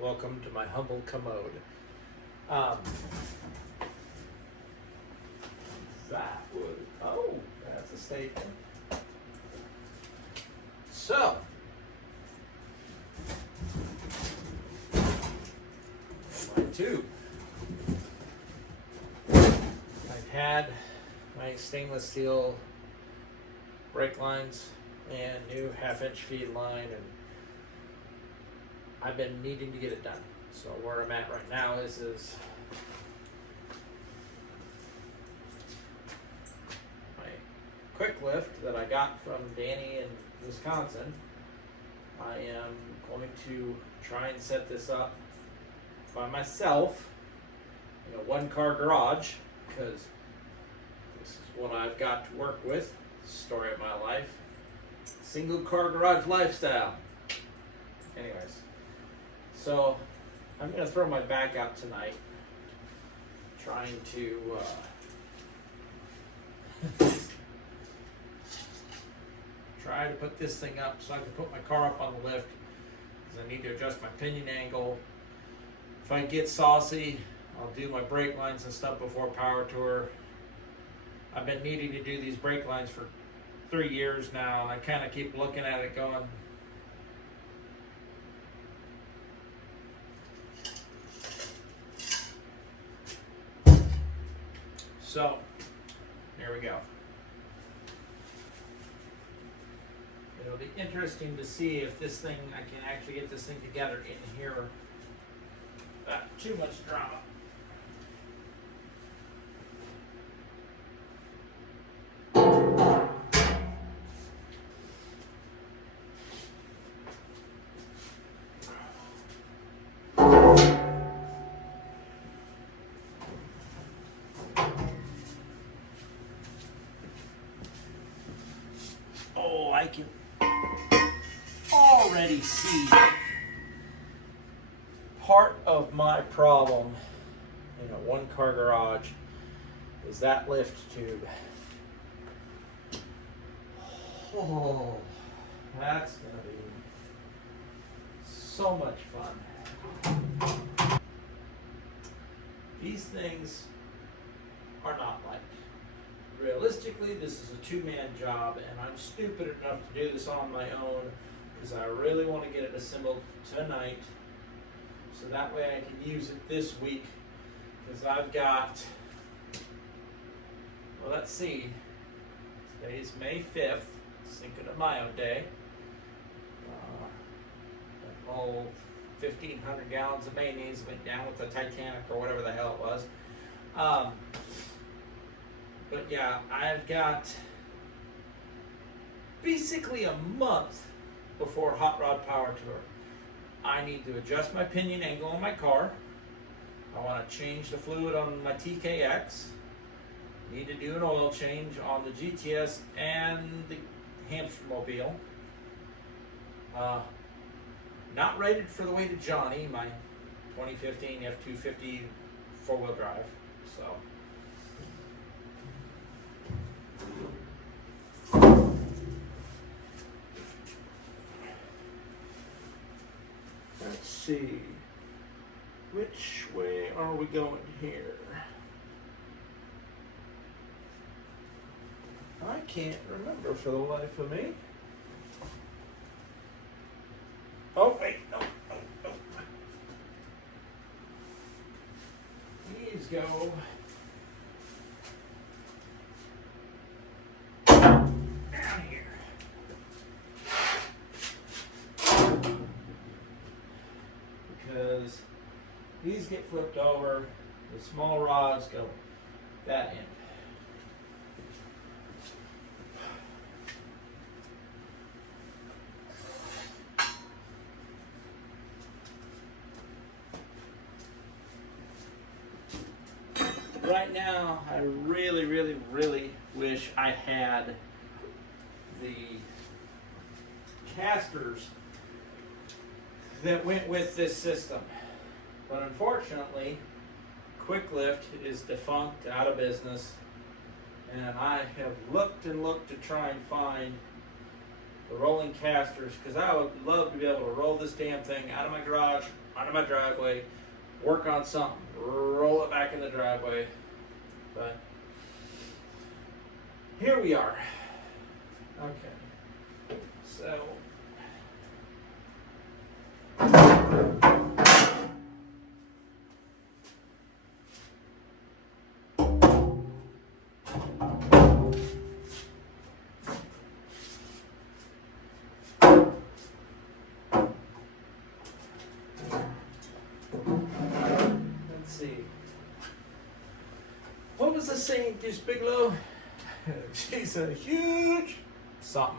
welcome to my humble commode. That was, oh, that's a statement. So, my tube. I've had my stainless steel brake lines and new 1/2 inch feed line, and I've been needing to get it done. So where I'm at right now is my Kwik-Lift that I got from Danny in Wisconsin. I am going to try and set this up by myself in a one-car garage, because this is what I've got to work with. Story of my life. Single car garage lifestyle. Anyways, so I'm going to throw my back out tonight trying to try to put this thing up so I can put my car up on the lift, because I need to adjust my pinion angle. If I get saucy, I'll do my brake lines and stuff before power tour. I've been needing to do these brake lines for 3 years now, and I kind of keep looking at it going, so here we go. It'll be interesting to see if this thing, I can actually get this thing together in here without too much drama. Oh, I can already see part of my problem in a one-car garage is that lift tube. Oh, that's gonna be so much fun. These things are not light. Realistically, this is a two-man job, and I'm stupid enough to do this on my own because I really want to get it assembled tonight, so that way I can use it this week, because I've got, well, let's see, today's May 5th, Cinco de Mayo Day. That whole 1,500 gallons of mayonnaise went down with the Titanic or whatever the hell it was. But yeah, I've got basically a month before Hot Rod Powertour. I need to adjust my pinion angle on my car. I want to change the fluid on my TKX. Need to do an oil change on the GTS and the Hamster Mobile. Not rated for the weight of Johnny, my 2015 F250 four-wheel drive. So. Let's see, which way are we going here? I can't remember for the life of me. Oh, wait, no. Please go. Down here. Because these get flipped over, the small rods go that end. Right now, I really, really, really wish I had the casters that went with this system. But unfortunately, Kwik-Lift is defunct, out of business, and I have looked and looked to try and find the rolling casters, because I would love to be able to roll this damn thing out of my garage onto my driveway, work on something, roll it back in the driveway. But here we are. Okay. So let's see. What was the saying, Goose Bigelow? She's a huge something.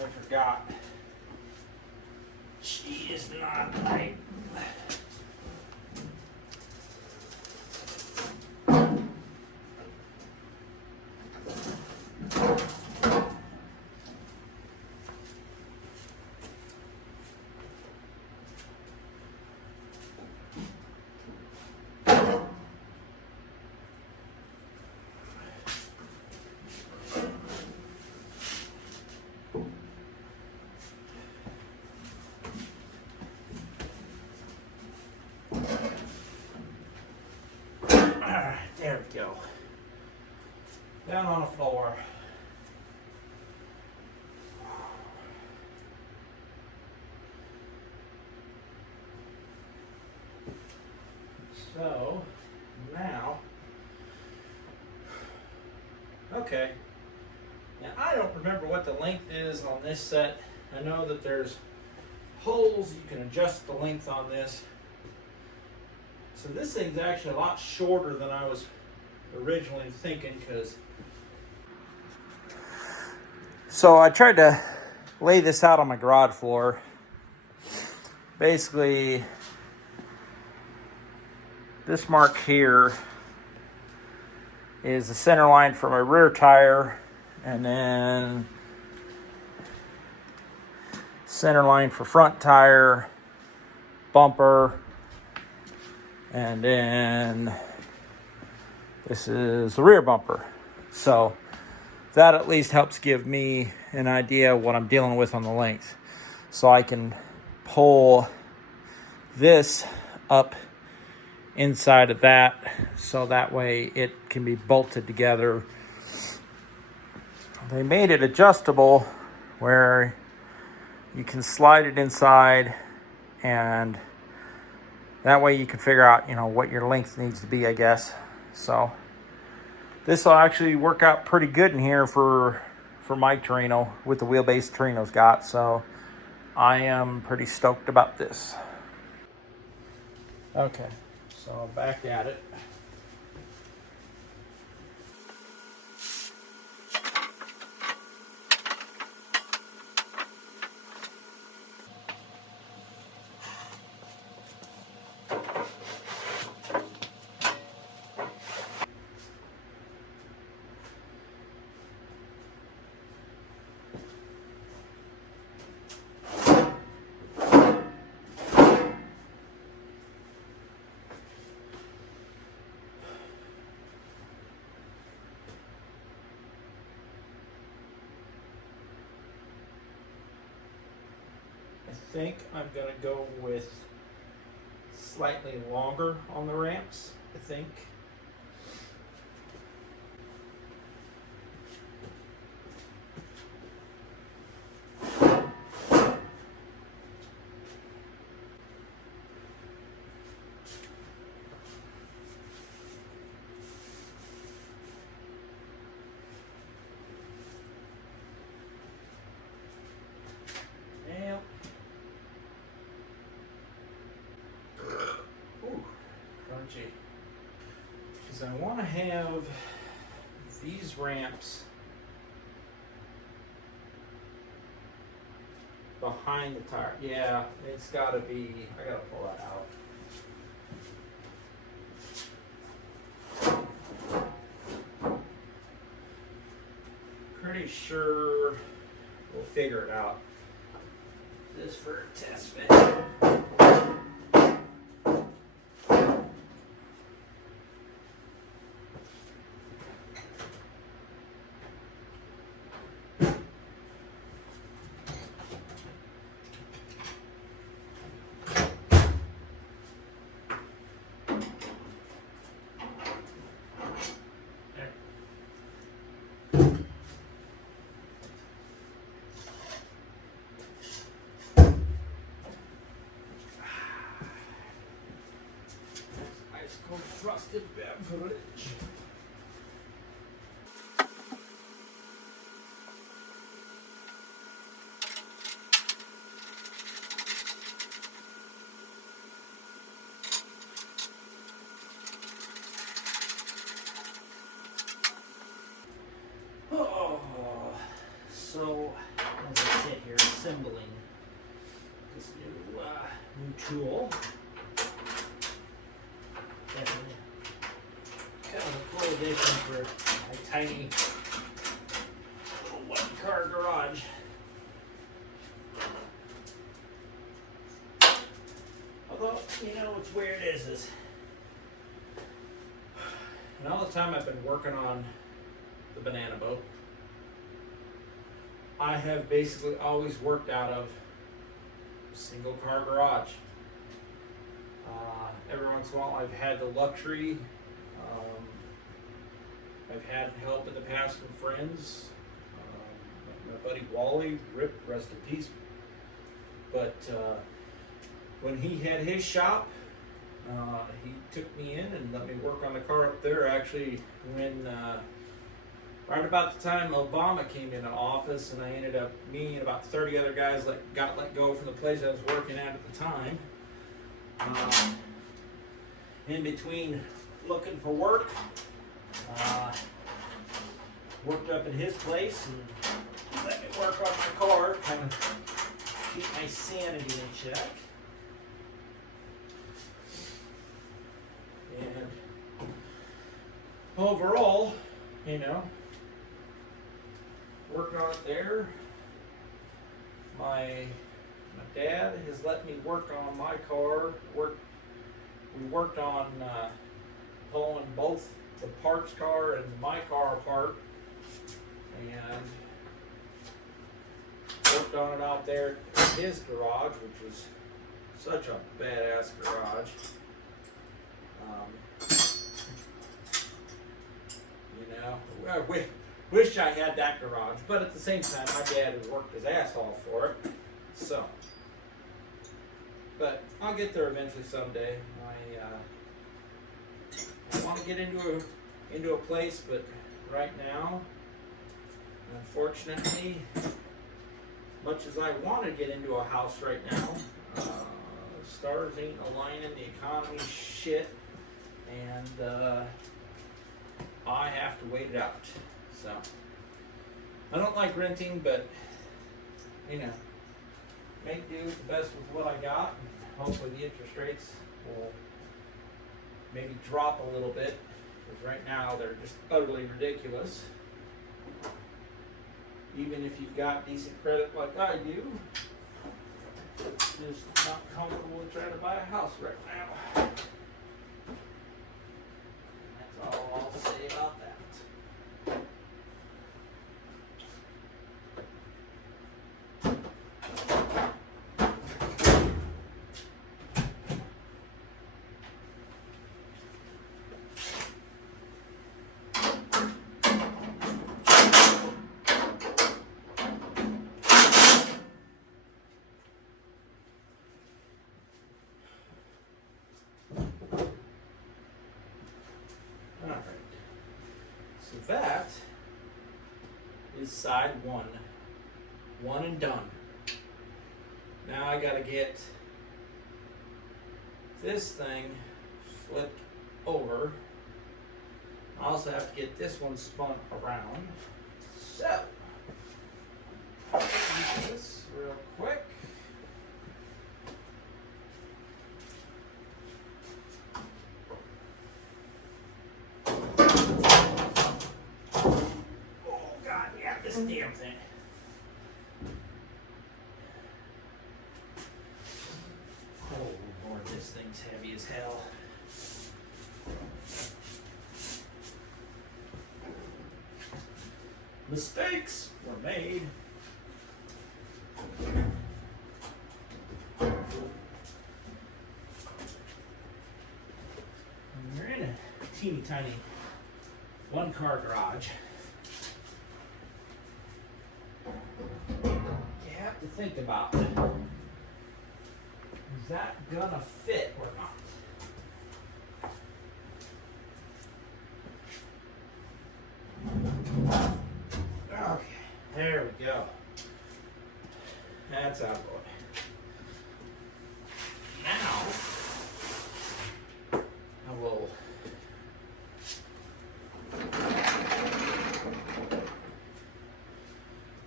I forgot. She is not like. There we go. Down on the floor. So now, okay. Now I don't remember what the length is on this set. I know that there's holes, you can adjust the length on this. So this thing's actually a lot shorter than I was originally thinking, so I tried to lay this out on my garage floor. Basically, this mark here is the center line for my rear tire, and then center line for front tire, bumper, and then this is the rear bumper. So that at least helps give me an idea of what I'm dealing with on the length. So I can pull this up inside of that, so that way it can be bolted together. They made it adjustable where you can slide it inside, and that way you can figure out, what your length needs to be, I guess. So this will actually work out pretty good in here for my Torino with the wheelbase Torino's got. So I am pretty stoked about this. Okay, so back at it. I think I'm gonna go with slightly longer on the ramps, I think. Because I want to have these ramps behind the tire. Yeah, it's gotta be, I gotta pull that out. Pretty sure we'll figure it out. This for a test fit. Frosted beverage. Oh, so as I sit here assembling this new tool. Definitely kind of a cool addition for a tiny little one-car garage. Although, you know, what's weird is and all the time I've been working on the banana boat, I have basically always worked out of a single-car garage. Every once in a while I've had the luxury, I've had help in the past from friends, my buddy Wally, Rip, rest in peace, but when he had his shop, he took me in and let me work on the car up there. Actually, when right about the time Obama came into office, and I ended up, me and about 30 other guys got let go from the place I was working at the time. In between looking for work, worked up at his place and let me work on my car, kind of keep my sanity in check. And overall, you know, working on it there. My dad has let me work on my car. We worked on pulling both the parts car and my car apart, and worked on it out there in his garage, which was such a badass garage. You know, I wish I had that garage, but at the same time, my dad has worked his ass off for it. So, but I'll get there eventually someday. I want to get into a place, but right now, unfortunately, much as I want to get into a house right now, stars ain't aligning, the economy shit, and I have to wait it out. So I don't like renting, but you know, make do the best with what I got, and hopefully the interest rates will maybe drop a little bit, because right now they're just utterly ridiculous. Even if you've got decent credit like I do, just not comfortable with trying to buy a house right now. That's all I'll say about that. Alright, so that is side one and done. Now I gotta get this thing flipped over, I also have to get this one spun around. So, do this real quick. Oh God, yeah, this damn thing. Oh Lord, this thing's heavy as hell. Mistakes were made. And we're in a teeny tiny one-car garage. You have to think about it. Is that gonna fit or not? Okay, there we go. That's out of the way. Now, I will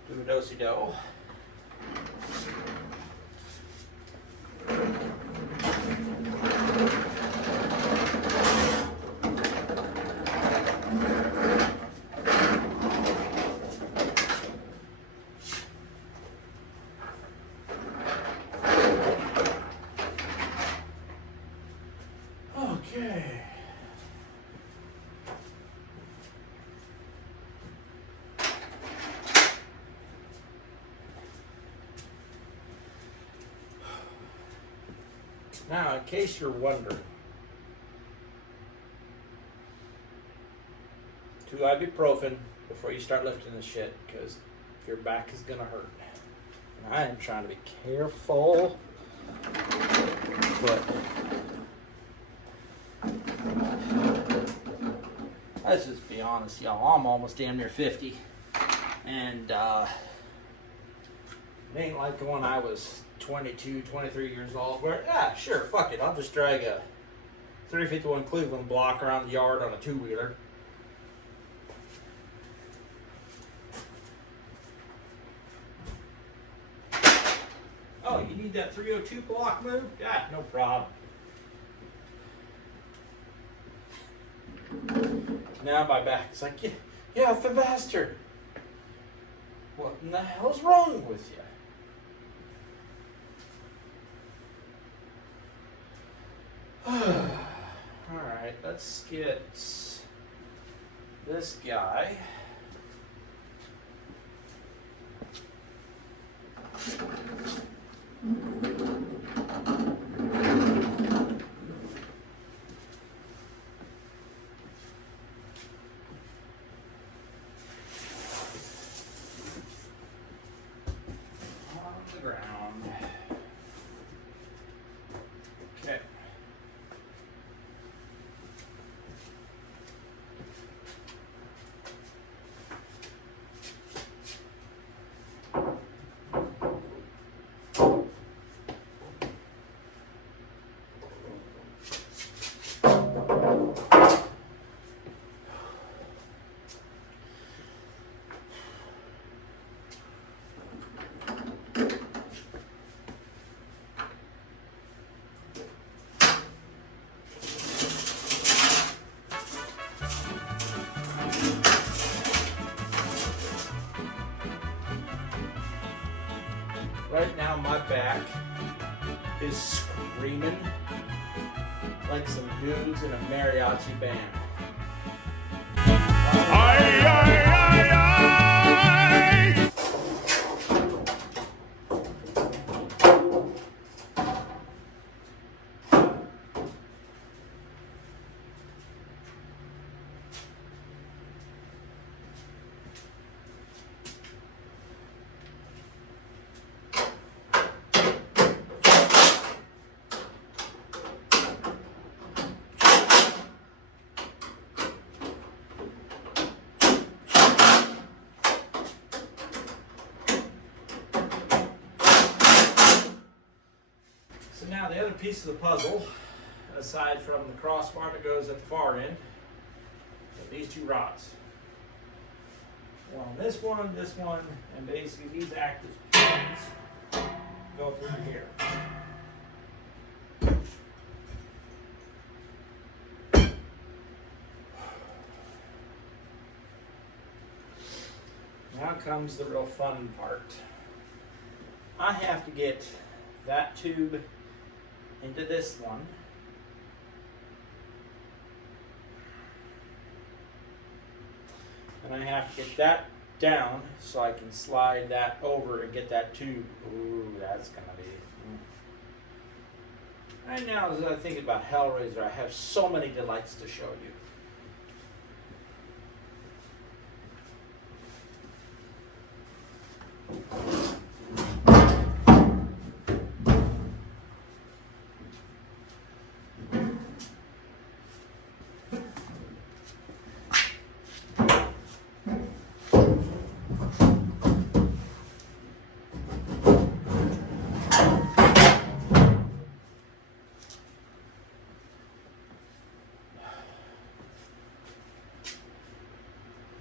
do a do-si-do. Okay. Now, in case you're wondering, 2 ibuprofen before you start lifting this shit, because your back is gonna hurt. And I am trying to be careful, but let's just be honest, y'all. I'm almost damn near 50, and it ain't like when I was 22, 23 years old, where, yeah, sure, fuck it, I'll just drag a 351 Cleveland block around the yard on a 2-wheeler. Oh, you need that 302 block moved? Yeah, no problem. Now my back is like, yeah, faster. What in the hell's wrong with you? Alright, let's get this guy. On the ground. Okay. Right now my back is screaming like some dudes in a mariachi band. Aye, aye, aye, aye. So now the other piece of the puzzle, aside from the crossbar that goes at the far end, So these two rods. One on this one, and basically these act as pins go through here. Now comes the real fun part. I have to get that tube into this one. And I have to get that down so I can slide that over and get that tube. Ooh, that's gonna be. Right now, as I think about Hellraiser, I have so many delights to show you.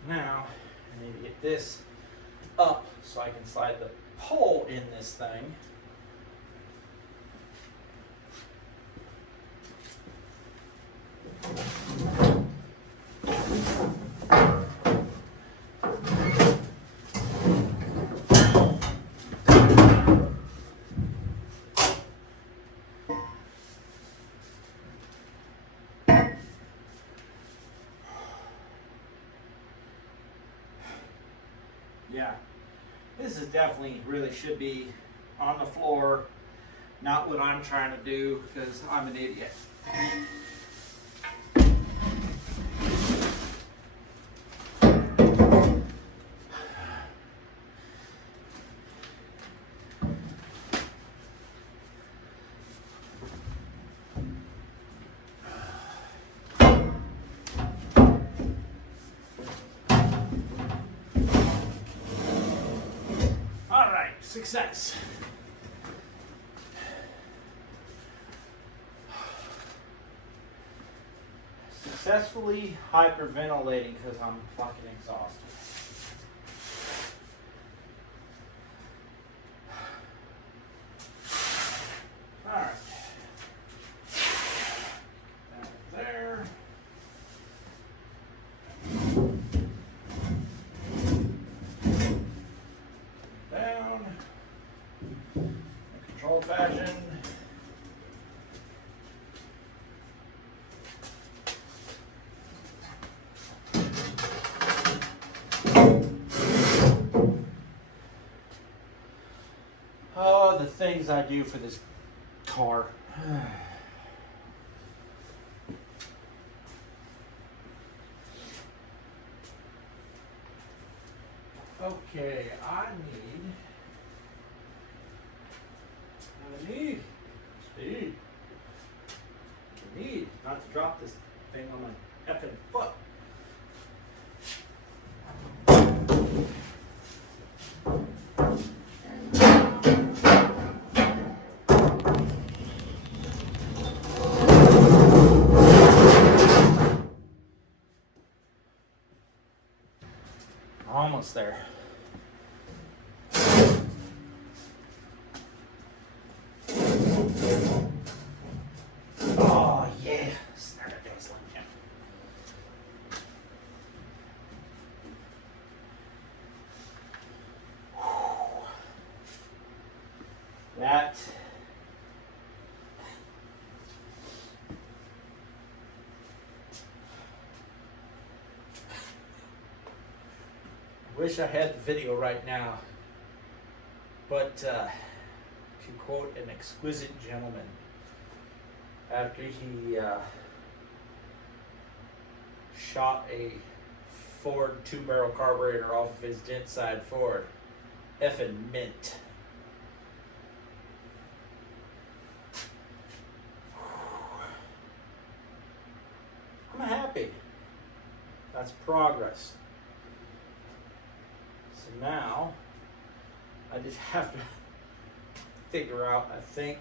Now, I need to get this up so I can slide the pole in this thing. Yeah, this is definitely really should be on the floor, not what I'm trying to do because I'm an idiot. Success. Successfully hyperventilating because I'm fucking exhausted. Alright. There. Down. Controlled fashion. Oh, the things I do for this car. Okay, I need speed. I need not to drop this thing on my effing foot. Almost there. Oh yes, there it goes. That wish I had the video right now, but to quote an exquisite gentleman, after he shot a Ford 2-barrel carburetor off of his dent side Ford, effing mint. I'm happy. That's progress. So now I just have to figure out, I think,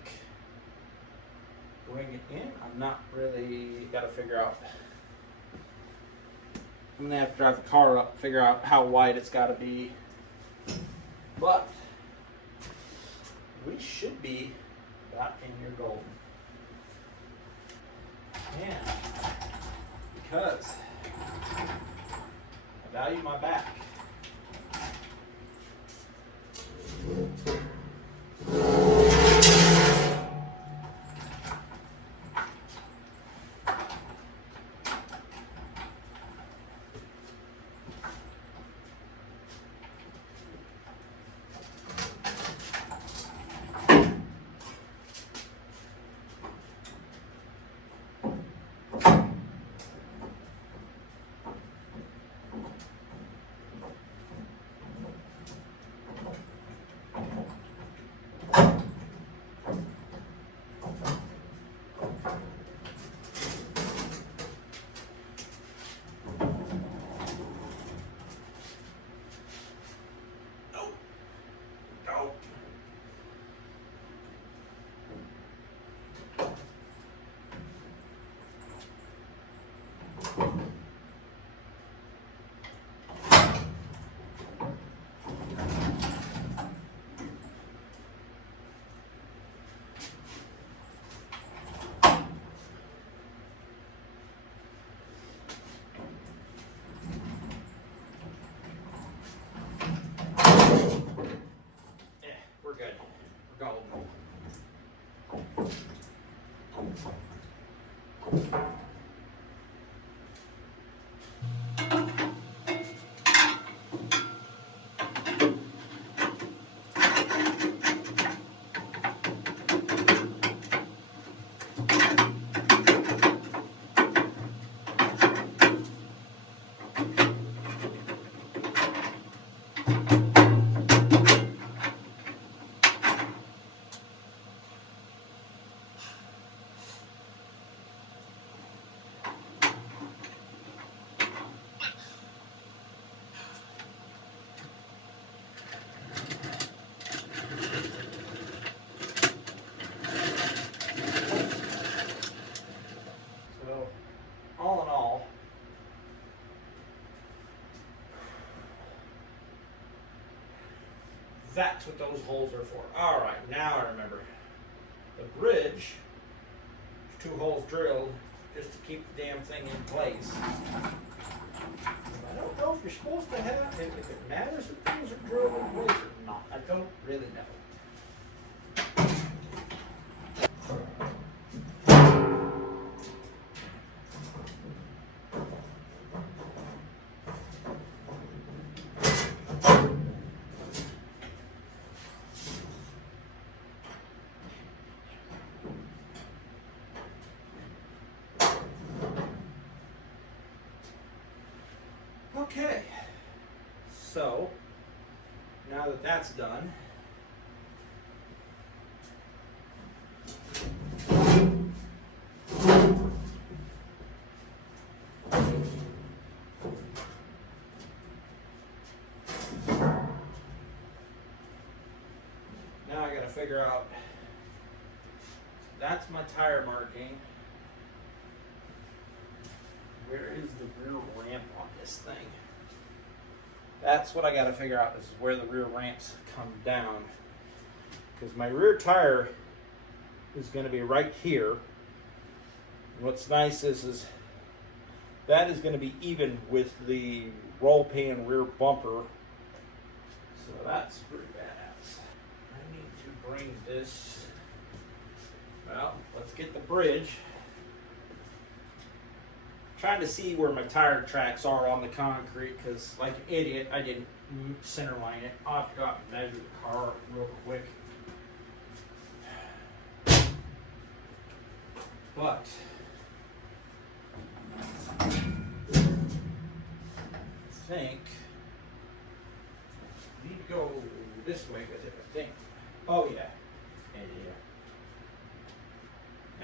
bring it in. I'm not really got to figure out I'm gonna have to drive the car up, figure out how wide it's got to be. But we should be about in your golden. And because I value my back. We're good. We're golden. All in all, that's what those holes are for. All right, now I remember. The bridge, 2 holes drilled just to keep the damn thing in place. I don't know if you're supposed to have, if it matters if things are drilled in place or not. I don't really know. Okay, so now that that's done, now I got to figure out, that's my tire marking. Where is the rear ramp on this thing? That's what I got to figure out, is where the rear ramps come down. Because my rear tire is going to be right here. And what's nice is that is going to be even with the roll pan rear bumper. So that's pretty badass. I need to bring this, well, let's get the bridge. Trying to see where my tire tracks are on the concrete, because like an idiot, I didn't center line it. I'll have to go out and measure the car real quick. But I think I need to go this way with it, I think. Oh yeah.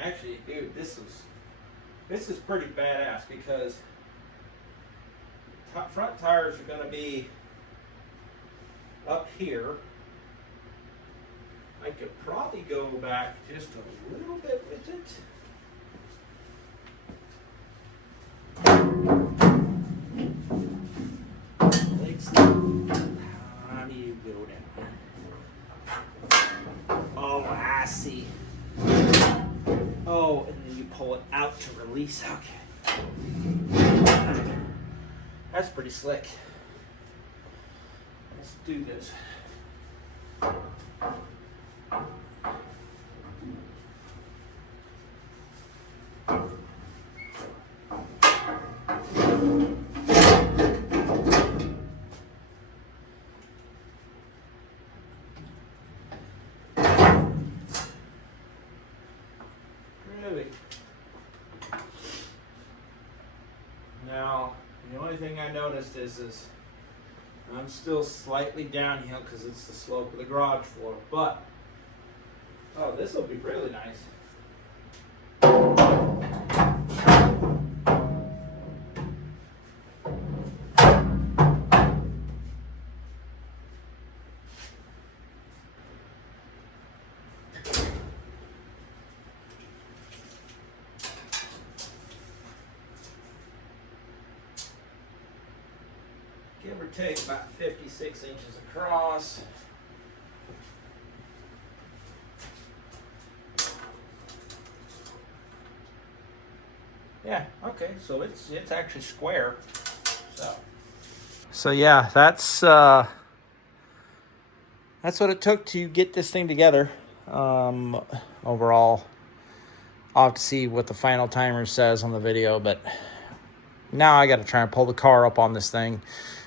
Actually, dude, this is pretty badass, because front tires are going to be up here. I could probably go back just a little bit with it. see. Oh, and then you pull it out to release. Okay. That's pretty slick. Let's do this. Now, the only thing I noticed is I'm still slightly downhill because it's the slope of the garage floor, but oh, this will be really nice. Give or take about 56 inches across. Yeah, okay, so it's actually square. So yeah, that's what it took to get this thing together. Overall, I'll have to see what the final timer says on the video, but now I got to try and pull the car up on this thing,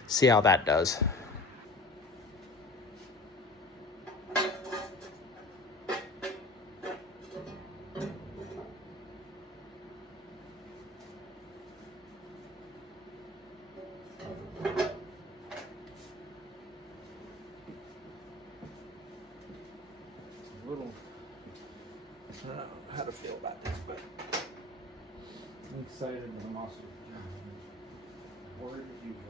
see how that does. I don't know how to feel about this, but I'm excited and I'm also bored as usual.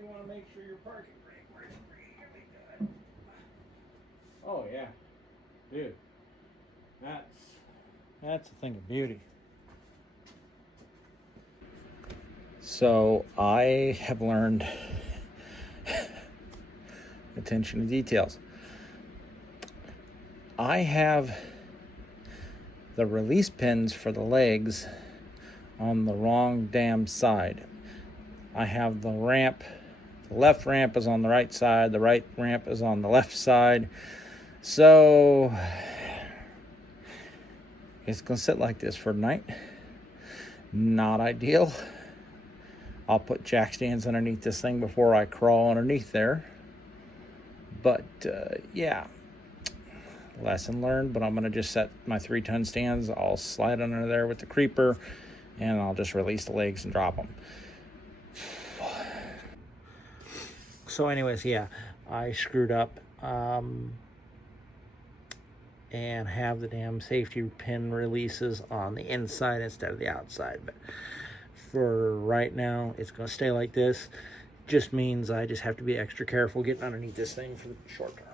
You want to make sure your parking brake works really good. Oh yeah, dude, that's a thing of beauty. So I have learned attention to details. I have the release pins for the legs on the wrong damn side. I have the ramp. The left ramp is on the right side. The right ramp is on the left side. So it's going to sit like this for tonight. Not ideal. I'll put jack stands underneath this thing before I crawl underneath there. But yeah, lesson learned. But I'm going to just set my 3-ton stands. I'll slide under there with the creeper and I'll just release the legs and drop them. So anyways, yeah, I screwed up and have the damn safety pin releases on the inside instead of the outside. But for right now, it's going to stay like this. Just means I just have to be extra careful getting underneath this thing for the short term.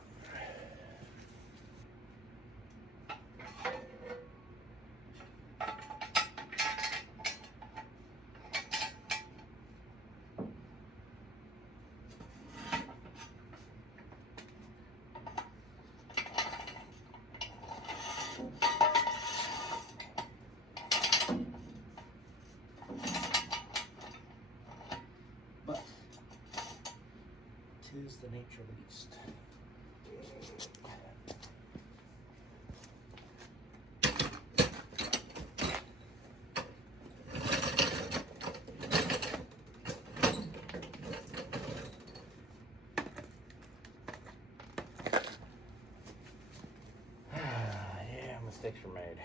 But 'tis the nature of the beast. mistakes were made.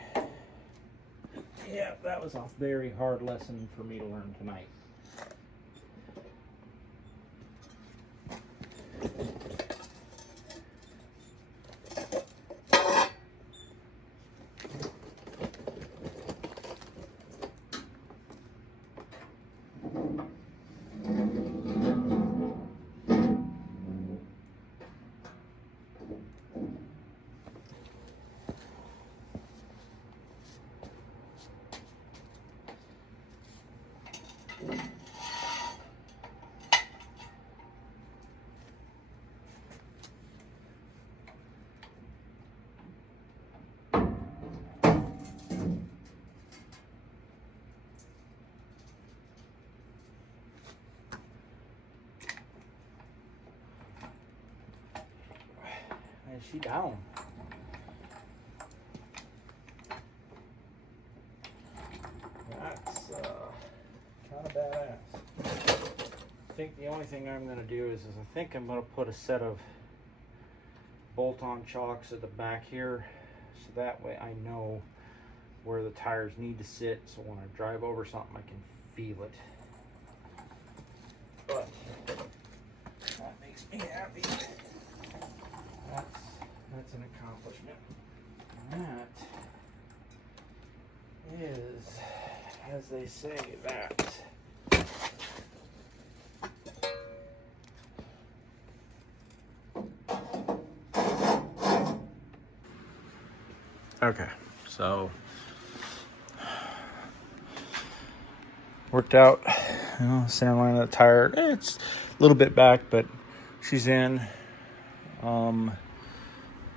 Yeah, that was a very hard lesson for me to learn tonight. Is she down? That's kind of badass. I think the only thing I'm going to do is I think I'm going to put a set of bolt-on chocks at the back here, so that way I know where the tires need to sit, so when I drive over something I can feel it. But that makes me happy. That's an accomplishment. That is, as they say, that. Okay, so worked out, center line of the tire. It's a little bit back, but she's in.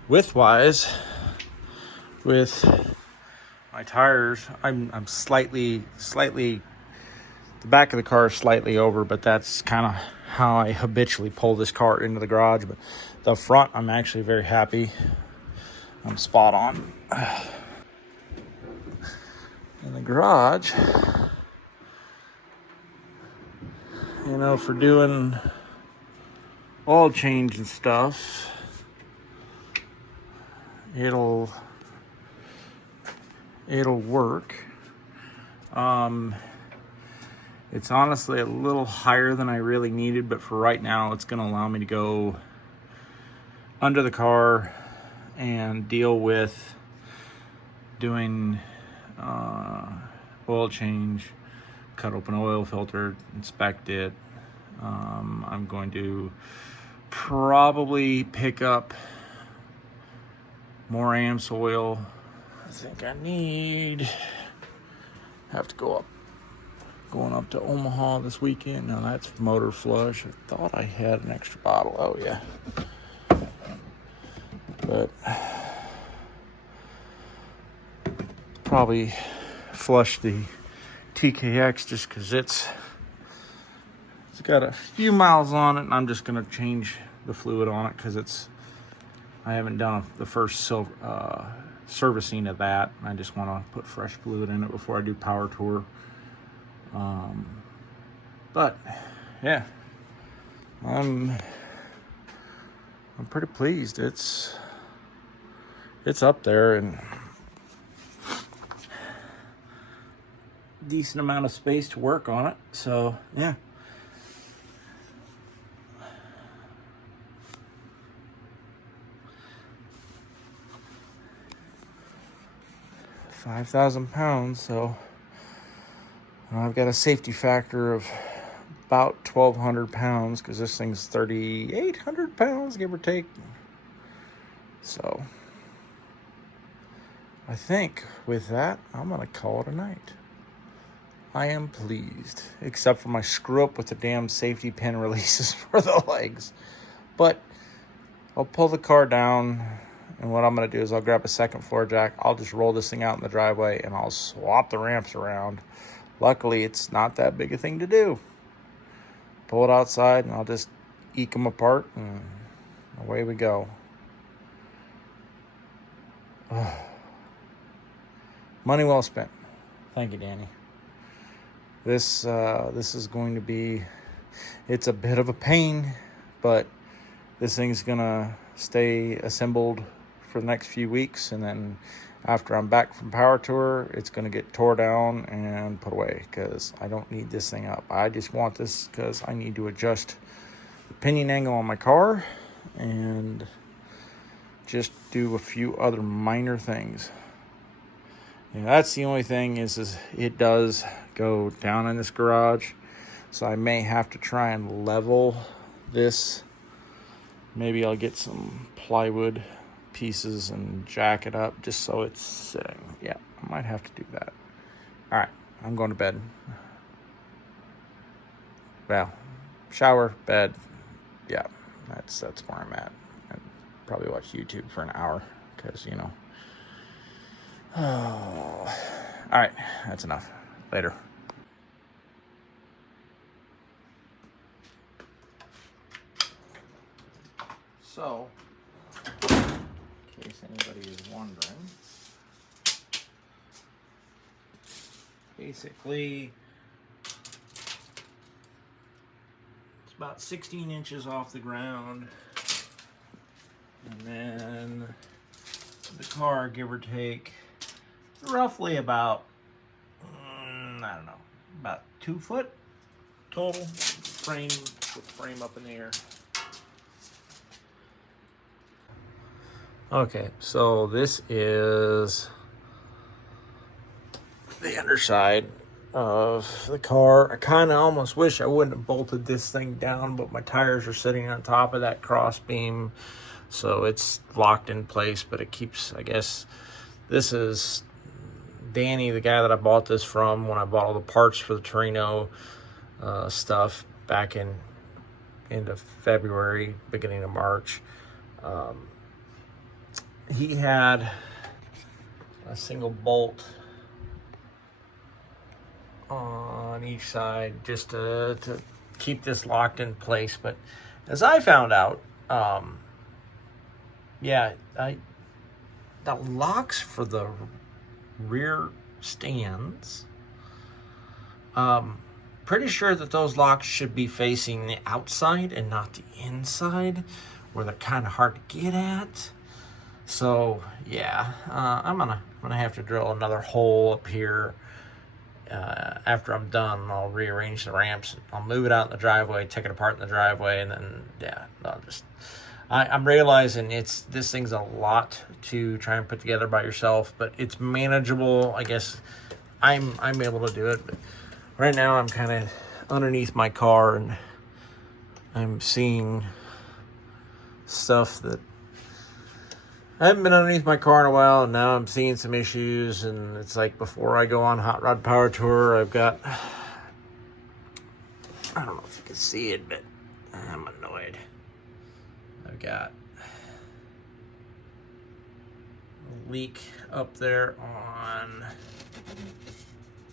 Width-wise, with my tires, I'm slightly, the back of the car is slightly over, but that's kind of how I habitually pull this car into the garage. But the front, I'm actually very happy. I'm spot on. In the garage, for doing oil change and stuff, it'll work. It's honestly a little higher than I really needed, but for right now it's going to allow me to go under the car and deal with doing oil change, cut open oil filter, inspect it. I'm going to probably pick up more amps oil. I think I have to going up to Omaha this weekend. Now that's motor flush. I thought I had an extra bottle. Oh yeah. But probably flush the TKX just because it's got a few miles on it, and I'm just gonna change the fluid on it because I haven't done the first servicing of that. I just want to put fresh fluid in it before I do power tour. But yeah, I'm pretty pleased. It's up there and decent amount of space to work on it. So yeah. £5,000, so I've got a safety factor of about 1,200 pounds because this thing's 3,800 pounds, give or take. So I think with that, I'm gonna call it a night. I am pleased, except for my screw up with the damn safety pin releases for the legs. But I'll pull the car down, and what I'm going to do is I'll grab a second floor jack. I'll just roll this thing out in the driveway, and I'll swap the ramps around. Luckily, it's not that big a thing to do. Pull it outside, and I'll just eke them apart, and away we go. Money well spent. Thank you, Danny. This is going to be, it's a bit of a pain, but this thing's gonna stay assembled for the next few weeks, and then after I'm back from power tour, it's going to get tore down and put away because I don't need this thing up. I just want this because I need to adjust the pinion angle on my car and just do a few other minor things. Yeah, that's the only thing is it does go down in this garage, so I may have to try and level this. Maybe I'll get some plywood pieces and jack it up just so it's sitting. Yeah, I might have to do that. All right, I'm going to bed. Well, shower, bed. Yeah, that's where I'm at. And probably watch YouTube for an hour because, you know. Oh. All right, that's enough. Later. So, in case anybody is wondering, basically it's about 16 inches off the ground, and then the car, give or take, roughly about, I don't know, about 2 foot total frame, with frame up in the air. Okay, so this is the underside of the car. I kind of almost wish I wouldn't have bolted this thing down, but my tires are sitting on top of that cross beam, so it's locked in place, but it keeps, I guess, this is Danny, the guy that I bought this from when I bought all the parts for the Torino stuff back in end of February, beginning of March. He had a single bolt on each side just to keep this locked in place. But as I found out, the locks for the rear stands, pretty sure that those locks should be facing the outside and not the inside, where they're kind of hard to get at. So yeah, I'm gonna have to drill another hole up here. After I'm done, I'll rearrange the ramps. I'll move it out in the driveway, take it apart in the driveway, and then yeah, I'm realizing this thing's a lot to try and put together by yourself, but it's manageable. I guess I'm able to do it. But right now I'm kind of underneath my car and I'm seeing stuff that I haven't been underneath my car in a while, and now I'm seeing some issues. And it's like before I go on Hot Rod Powertour, I've got, I don't know if you can see it, but I'm annoyed. I've got a leak up there on,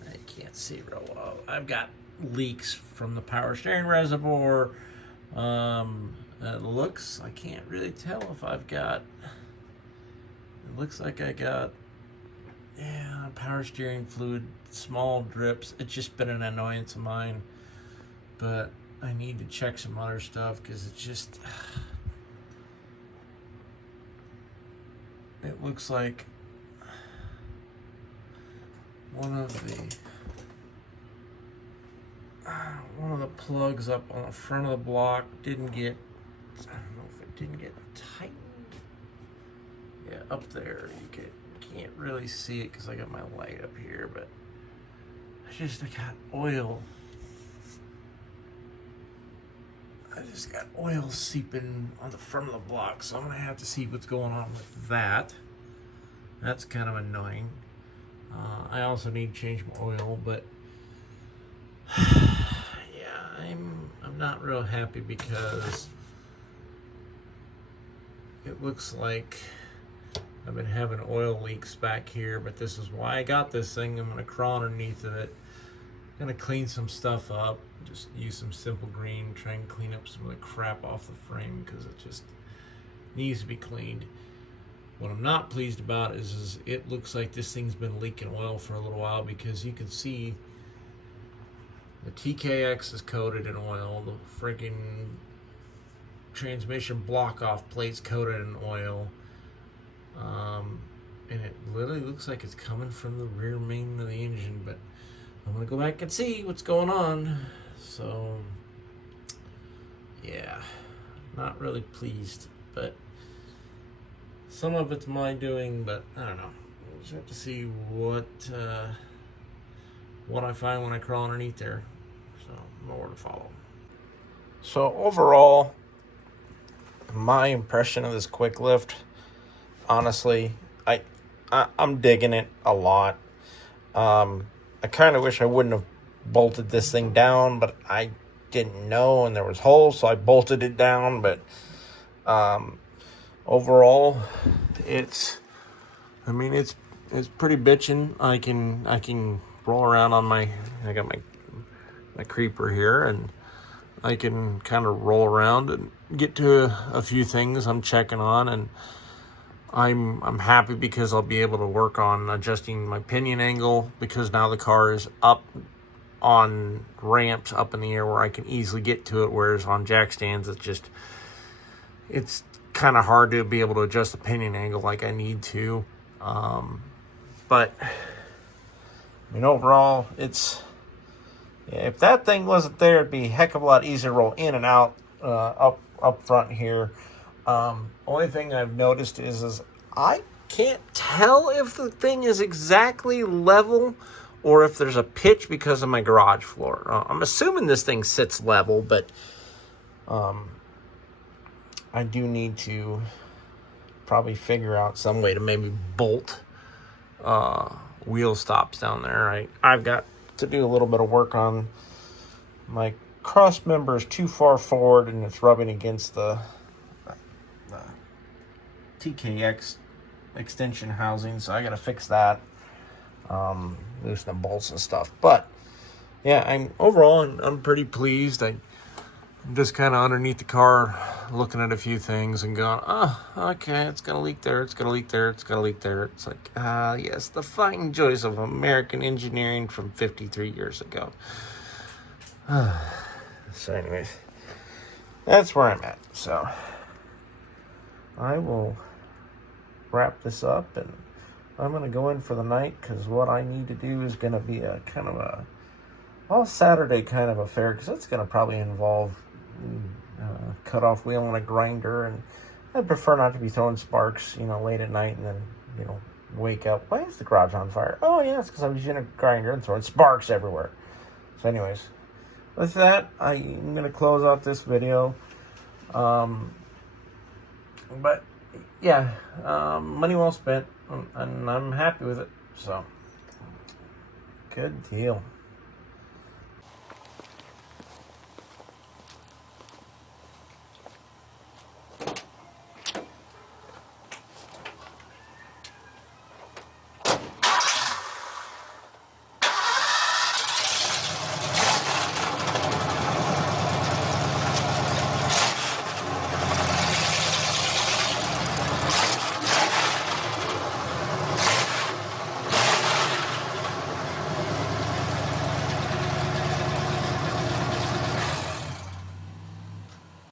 I can't see real well. I've got leaks from the power steering reservoir. It looks, I can't really tell if I've got, it looks like I got, power steering fluid, small drips. It's just been an annoyance of mine, but I need to check some other stuff because it's just, it looks like one of the plugs up on the front of the block didn't get, I don't know if it didn't get tightened. Yeah, up there, you can't really see it because I got my light up here, but I got oil. I just got oil seeping on the front of the block, so I'm gonna have to see what's going on with that. That's kind of annoying. I also need to change my oil, but yeah, I'm not real happy because it looks like I've been having oil leaks back here, but this is why I got this thing. I'm gonna crawl underneath of it. I'm gonna clean some stuff up. Just use some simple green, try and clean up some of the crap off the frame because it just needs to be cleaned. What I'm not pleased about is it looks like this thing's been leaking oil for a little while because you can see the TKX is coated in oil. The freaking transmission block off plate's coated in oil. And It literally looks like it's coming from the rear main of the engine, but I'm gonna go back and see what's going on. So yeah, not really pleased, but some of it's my doing, but I don't know. We'll just have to see what I find when I crawl underneath there. So more to follow. So overall, my impression of this Kwik-Lift, honestly, I'm digging it a lot. I kind of wish I wouldn't have bolted this thing down, but I didn't know, and there was holes, so I bolted it down. But overall, it's pretty bitchin'. I can roll around on I got my creeper here, and I can kind of roll around and get to a few things I'm checking on, and I'm happy because I'll be able to work on adjusting my pinion angle, because now the car is up on ramps up in the air where I can easily get to it, whereas on jack stands it's kind of hard to be able to adjust the pinion angle like I need to. But I mean, overall, if that thing wasn't there, it'd be a heck of a lot easier to roll in and out up front here. Only thing I've noticed is I can't tell if the thing is exactly level or if there's a pitch because of my garage floor. I'm assuming this thing sits level, but I do need to probably figure out some way to maybe bolt wheel stops down there. I've got to do a little bit of work on my cross member is too far forward and it's rubbing against the TKX extension housing, so I gotta fix that, loosen the bolts and stuff. But yeah, I'm pretty pleased. I'm just kind of underneath the car looking at a few things and going, oh, okay, it's gonna leak there, it's gonna leak there, it's gonna leak there. It's like, yes, the fine joys of American engineering from 53 years ago. So anyways, that's where I'm at. So I will wrap this up, and I'm going to go in for the night, because what I need to do is going to be a kind of a all Saturday kind of affair, because it's going to probably involve cut off wheel and a grinder, and I prefer not to be throwing sparks, late at night and then, wake up. Why is the garage on fire? Oh yeah, it's because I was using a grinder and throwing sparks everywhere. So anyways, with that, I'm going to close out this video. But yeah, money well spent, and I'm happy with it. So, good deal.